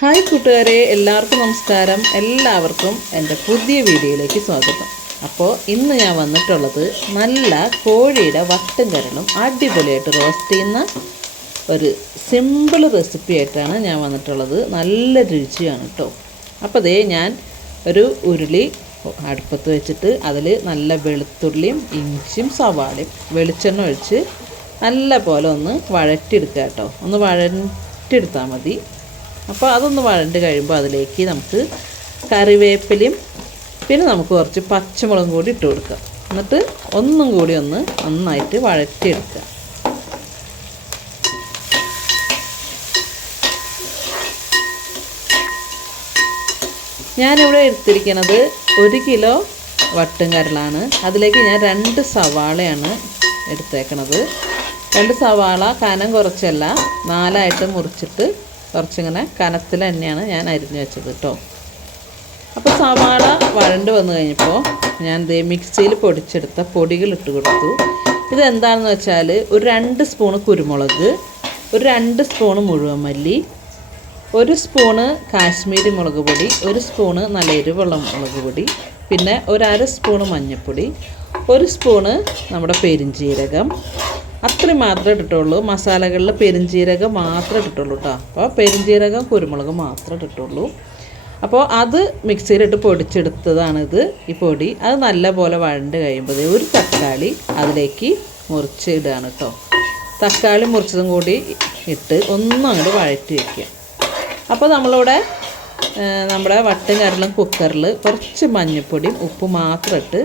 Hi കൂട്ടുകാരെ എല്ലാവർക്കും നമസ്കാരം. എല്ലാവർക്കും എന്റെ പുതിയ വീഡിയോയിലേക്ക് സ്വാഗതം. അപ്പോൾ ഇന്ന് ഞാൻ വന്നിട്ടുള്ളത് നല്ല കോഴിയുടെ വട്ടും കരളും അടിപൊളിയായിട്ട് റോസ്റ്റ് ചെയ്യുന്ന ഒരു സിമ്പിൾ റെസിപ്പി ആയിട്ടാണ് ഞാൻ വന്നിട്ടുള്ളത്. നല്ല രുചിയാണ് കേട്ടോ. അപ്പോൾ അതേ ഞാൻ ഒരു ഉരുളി അടുപ്പത്ത് വെച്ചിട്ട് അതിൽ നല്ല വെളുത്തുള്ളിയും ഇഞ്ചിയും സവാളയും വെളിച്ചെണ്ണ ഒഴിച്ച് നല്ല പോലെ ഒന്ന് വഴറ്റിയെടുക്കുക കേട്ടോ. ഒന്ന് വഴറ്റിയെടുത്താൽ മതി. അപ്പോൾ അതൊന്ന് വഴണ്ട് കഴിയുമ്പോൾ അതിലേക്ക് നമുക്ക് കറിവേപ്പിലയും പിന്നെ നമുക്ക് കുറച്ച് പച്ചമുളകും കൂടി ഇട്ട് കൊടുക്കുക എന്നിട്ട് ഒന്നും കൂടി ഒന്ന് നന്നായിട്ട് വഴറ്റിയെടുക്കുക. ഞാനിവിടെ എടുത്തിരിക്കുന്നത് ഒരു കിലോ വട്ടും കരളാണ്. അതിലേക്ക് ഞാൻ രണ്ട് സവാളയാണ് എടുത്തേക്കണത്. രണ്ട് സവാള കനം കുറച്ചല്ല നാലായിട്ട് മുറിച്ചിട്ട് കുറച്ചിങ്ങനെ കനത്തിൽ തന്നെയാണ് ഞാൻ അരിഞ്ഞു വെച്ചത് കേട്ടോ അപ്പോൾ സവാള വഴണ്ട് വന്നു കഴിഞ്ഞപ്പോൾ ഞാൻ ദേ മിക്സിയിൽ പൊടിച്ചെടുത്ത പൊടികൾ ഇട്ട് കൊടുത്തു. ഇതെന്താണെന്ന് വെച്ചാൽ ഒരു രണ്ട് സ്പൂണ് കുരുമുളക് ഒരു രണ്ട് സ്പൂണ് മുഴുവൻ മല്ലി ഒരു സ്പൂണ് കാശ്മീരി മുളക് പൊടി ഒരു സ്പൂണ് നല്ല എരിവുള്ള മുളക് പൊടി പിന്നെ ഒരു അര സ്പൂണ് മഞ്ഞൾപ്പൊടി ഒരു സ്പൂണ് നമ്മുടെ പെരിഞ്ജീരകം അത്രയും മാത്രമേ ഇട്ടിട്ടുള്ളൂ. മസാലകളിൽ പെരുംജീരകം മാത്രമേ ഇട്ടിട്ടുള്ളൂ കേട്ടോ അപ്പോൾ പെരുംജീരകം കുരുമുളക് മാത്രമേ ഇട്ടിട്ടുള്ളൂ. അപ്പോൾ അത് മിക്സിയിലിട്ട് പൊടിച്ചെടുത്തതാണിത് ഈ പൊടി. അത് നല്ലപോലെ വഴണ്ട് കഴിയുമ്പോൾ ഒരു തക്കാളി അതിലേക്ക് മുറിച്ച് ഇടുകയാണ് കേട്ടോ തക്കാളി മുറിച്ചതും കൂടി ഇട്ട് ഒന്നും അങ്ങോട്ട് വഴറ്റി വയ്ക്കുക അപ്പോൾ നമ്മളിവിടെ നമ്മുടെ വട്ടും കരളും കുക്കറിൽ കുറച്ച് മഞ്ഞൾപ്പൊടിയും ഉപ്പ് മാത്രം ഇട്ട്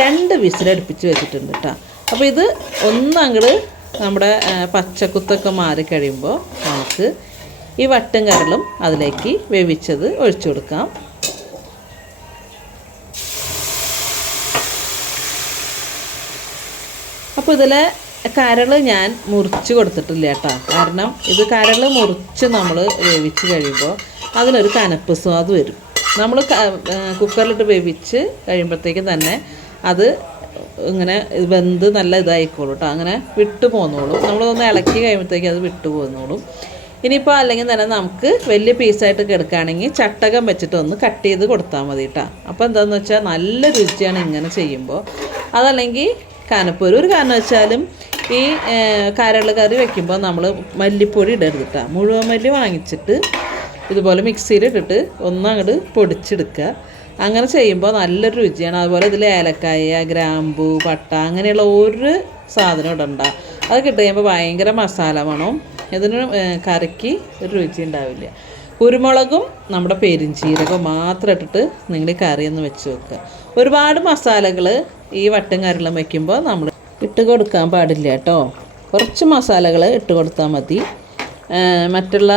രണ്ട് വിസിലടുപ്പിച്ച് വെച്ചിട്ടുണ്ട് കേട്ടോ അപ്പോൾ ഇത് ഒന്നങ്ങൾ നമ്മുടെ പച്ചക്കുത്തൊക്കെ മാറിക്കഴിയുമ്പോൾ നമുക്ക് ഈ വട്ടും കരളും അതിലേക്ക് വേവിച്ചത് ഒഴിച്ചു കൊടുക്കാം. അപ്പോൾ ഇതിലെ കരൾ ഞാൻ മുറിച്ച് കൊടുത്തിട്ടില്ല കേട്ടോ. കാരണം ഇത് കരൾ മുറിച്ച് നമ്മൾ വേവിച്ച് കഴിയുമ്പോൾ അതിനൊരു കനപ്പ് സ്വാദ് വരും. നമ്മൾ കുക്കറിലിട്ട് വേവിച്ച് കഴിയുമ്പോഴത്തേക്കും തന്നെ അത് ഇങ്ങനെ വെന്ത് നല്ല ഇതായിക്കോളും കേട്ടോ അങ്ങനെ വിട്ടു പോന്നോളും. നമ്മളൊന്ന് ഇളക്കി കഴിയുമ്പോഴത്തേക്കും അത് വിട്ടു പോന്നോളും. ഇനിയിപ്പോൾ അല്ലെങ്കിൽ തന്നെ നമുക്ക് വലിയ പീസായിട്ട് കിടക്കുകയാണെങ്കിൽ ചട്ടകം വെച്ചിട്ട് ഒന്ന് കട്ട് ചെയ്ത് കൊടുത്താൽ മതി കേട്ടോ അപ്പോൾ എന്താണെന്ന് വെച്ചാൽ നല്ല രുചിയാണ് ഇങ്ങനെ ചെയ്യുമ്പോൾ അതല്ലെങ്കിൽ കനപ്പൊരു ഒരു കാരണം വെച്ചാലും ഈ കരൾ കറി വെക്കുമ്പോൾ നമ്മൾ മല്ലിപ്പൊടി ഇടരുത് കേട്ടോ മുഴുവൻ മല്ലി വാങ്ങിച്ചിട്ട് ഇതുപോലെ മിക്സിയിലിട്ടിട്ട് ഒന്നങ്ങോട്ട് പൊടിച്ചെടുക്കുക അങ്ങനെ ചെയ്യുമ്പോൾ നല്ലൊരു രുചിയാണ്. അതുപോലെ ഇതിൽ ഏലക്കായ ഗ്രാമ്പു പട്ട അങ്ങനെയുള്ള ഒരു സാധനം ഇടണ്ട. അത് കിട്ടി കഴിയുമ്പോൾ ഭയങ്കര മസാല മണവും ഇതിന് കറിക്ക് ഒരു രുചി ഉണ്ടാവില്ല. കുരുമുളകും നമ്മുടെ പെരിഞ്ചീരകവും മാത്രം ഇട്ടിട്ട് നിങ്ങൾ കറി ഒന്ന് വെച്ച് വെക്കുക. ഒരുപാട് മസാലകൾ ഈ വട്ടും കരളും വയ്ക്കുമ്പോൾ നമ്മൾ ഇട്ട് കൊടുക്കാൻ പാടില്ല കേട്ടോ. കുറച്ച് മസാലകൾ ഇട്ട് കൊടുത്താൽ മതി. മറ്റുള്ള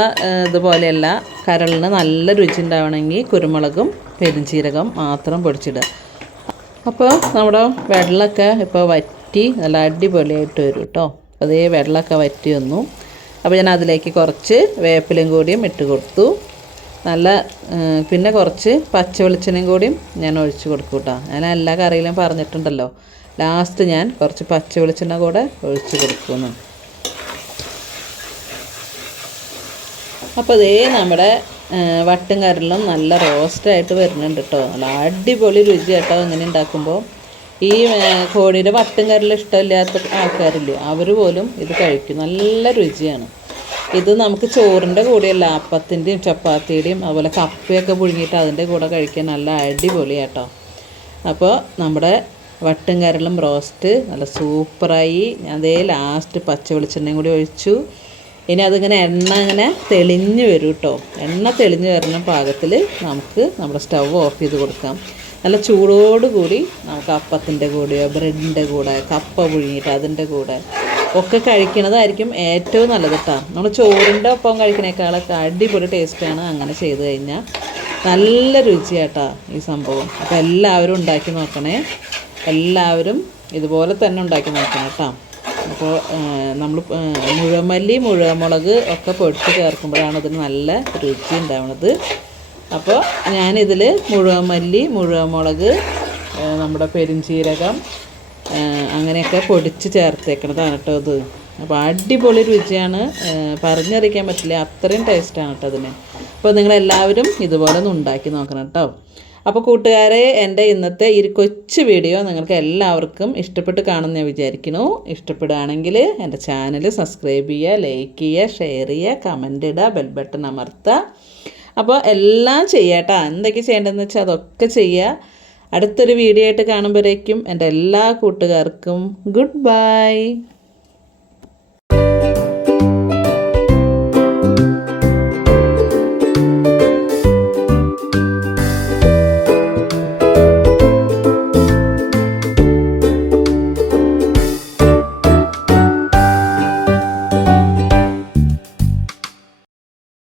ഇതുപോലെയല്ല. കരളിന് നല്ല രുചി ഉണ്ടാവണമെങ്കിൽ കുരുമുളകും പെരുംജീരകം മാത്രം പൊടിച്ചിടുക. അപ്പോൾ നമ്മുടെ വെള്ളമൊക്കെ ഇപ്പോൾ വറ്റി നല്ല അടിപൊളിയായിട്ട് വരും കേട്ടോ. അതേ വെള്ളമൊക്കെ വറ്റി വന്നു. അപ്പോൾ ഞാൻ അതിലേക്ക് കുറച്ച് വേപ്പിലും കൂടിയും ഇട്ട് കൊടുത്തു. നല്ല പിന്നെ കുറച്ച് പച്ച വെളിച്ചെണ്ണയും കൂടിയും ഞാൻ ഒഴിച്ച് കൊടുക്കും കേട്ടോ. ഞാൻ എല്ലാ കറിയിലും പറഞ്ഞിട്ടുണ്ടല്ലോ. ലാസ്റ്റ് ഞാൻ കുറച്ച് പച്ച വെളിച്ചെണ്ണ കൂടെ ഒഴിച്ച് കൊടുക്കുന്നു അപ്പോൾ ഇതേ നമ്മുടെ വട്ടും കരലും നല്ല റോസ്റ്റായിട്ട് വരുന്നുണ്ട് കേട്ടോ നല്ല അടിപൊളി രുചി കേട്ടോ ഇങ്ങനെ ഉണ്ടാക്കുമ്പോൾ ഈ കോഴിയുടെ വട്ടും കരൽ ഇഷ്ടമില്ലാത്ത ആൾക്കാരില്ലേ അവർ പോലും ഇത് കഴിക്കും. നല്ല രുചിയാണ്. ഇത് നമുക്ക് ചോറിന്റെ കൂടെയല്ല അപ്പത്തിന്റെയും ചപ്പാത്തിയുടെയും അതുപോലെ കപ്പയൊക്കെ പുഴുങ്ങിയിട്ട് അതിന്റെ കൂടെ കഴിക്കാൻ നല്ല അടിപൊളി കേട്ടോ അപ്പോൾ നമ്മുടെ വട്ടും കരളും റോസ്റ്റ് നല്ല സൂപ്പറായി. അതേ ലാസ്റ്റ് പച്ച വെളിച്ചെണ്ണയും കൂടി ഒഴിച്ചു. ഇനി അതിങ്ങനെ എണ്ണ ഇങ്ങനെ തെളിഞ്ഞ് വരും കേട്ടോ എണ്ണ തെളിഞ്ഞ് വരുന്ന പാകത്തിൽ നമുക്ക് നമ്മുടെ സ്റ്റവ് ഓഫ് ചെയ്ത് കൊടുക്കാം. നല്ല ചൂടോടുകൂടി നമുക്ക് അപ്പത്തിന്റെ കൂടെയോ ബ്രെഡിന്റെ കൂടെ കപ്പ പുഴുങ്ങിയിട്ട് അതിന്റെ കൂടെ ഒക്കെ കഴിക്കണതായിരിക്കും ഏറ്റവും നല്ലത് കേട്ടോ നമ്മൾ ചോറിന്റെ ഒപ്പം കഴിക്കണേക്കാളൊക്കെ അടിപൊളി ടേസ്റ്റാണ് അങ്ങനെ ചെയ്ത് കഴിഞ്ഞാൽ നല്ല രുചിയാട്ടാ ഈ സംഭവം. അപ്പോൾ എല്ലാവരും ഉണ്ടാക്കി നോക്കണേ. എല്ലാവരും ഇതുപോലെ തന്നെ ഉണ്ടാക്കി നോക്കണം കേട്ടോ അപ്പോൾ നമ്മൾ മുഴുവമല്ലി മുഴുവമുളക് ഒക്കെ പൊടിച്ച് ചേർക്കുമ്പോഴാണ് ഇതിന് നല്ല രുചി ഉണ്ടാവുന്നത് അപ്പോൾ ഞാനിതിൽ മുഴുവമല്ലി മുഴുവമുളക് നമ്മുടെ പെരിഞ്ചീരകം അങ്ങനെയൊക്കെ പൊടിച്ച് ചേർത്തേക്കണതാണ് കേട്ടോ ഇത്. അപ്പോൾ അടിപൊളി രുചിയാണ് പറഞ്ഞറിയിക്കാൻ പറ്റില്ല. അത്രയും ടേസ്റ്റാണ് കേട്ടോ അതിന്. അപ്പോൾ നിങ്ങളെല്ലാവരും ഇതുപോലെ ഒന്ന് ഉണ്ടാക്കി നോക്കണം കേട്ടോ അപ്പോൾ കൂട്ടുകാരെ എന്റെ ഇന്നത്തെ ഈ കൊച്ചു വീഡിയോ നിങ്ങൾക്ക് എല്ലാവർക്കും ഇഷ്ടപ്പെട്ട് കാണുമെന്ന് ഞാൻ വിചാരിക്കുന്നു. ഇഷ്ടപ്പെടുകയാണെങ്കിൽ എന്റെ ചാനൽ സബ്സ്ക്രൈബ് ചെയ്യുക ലൈക്ക് ചെയ്യുക ഷെയർ ചെയ്യുക കമന്റ് ഇടുക ബെൽ ബട്ടൺ അമർത്തുക. അപ്പോൾ എല്ലാം ചെയ്യാട്ടോ എന്തൊക്കെ ചെയ്യേണ്ടതെന്ന് വെച്ചാൽ അതൊക്കെ ചെയ്യുക. അടുത്തൊരു വീഡിയോ ആയിട്ട് കാണുമ്പോഴേക്കും എന്റെ എല്ലാ കൂട്ടുകാർക്കും ഗുഡ് ബൈ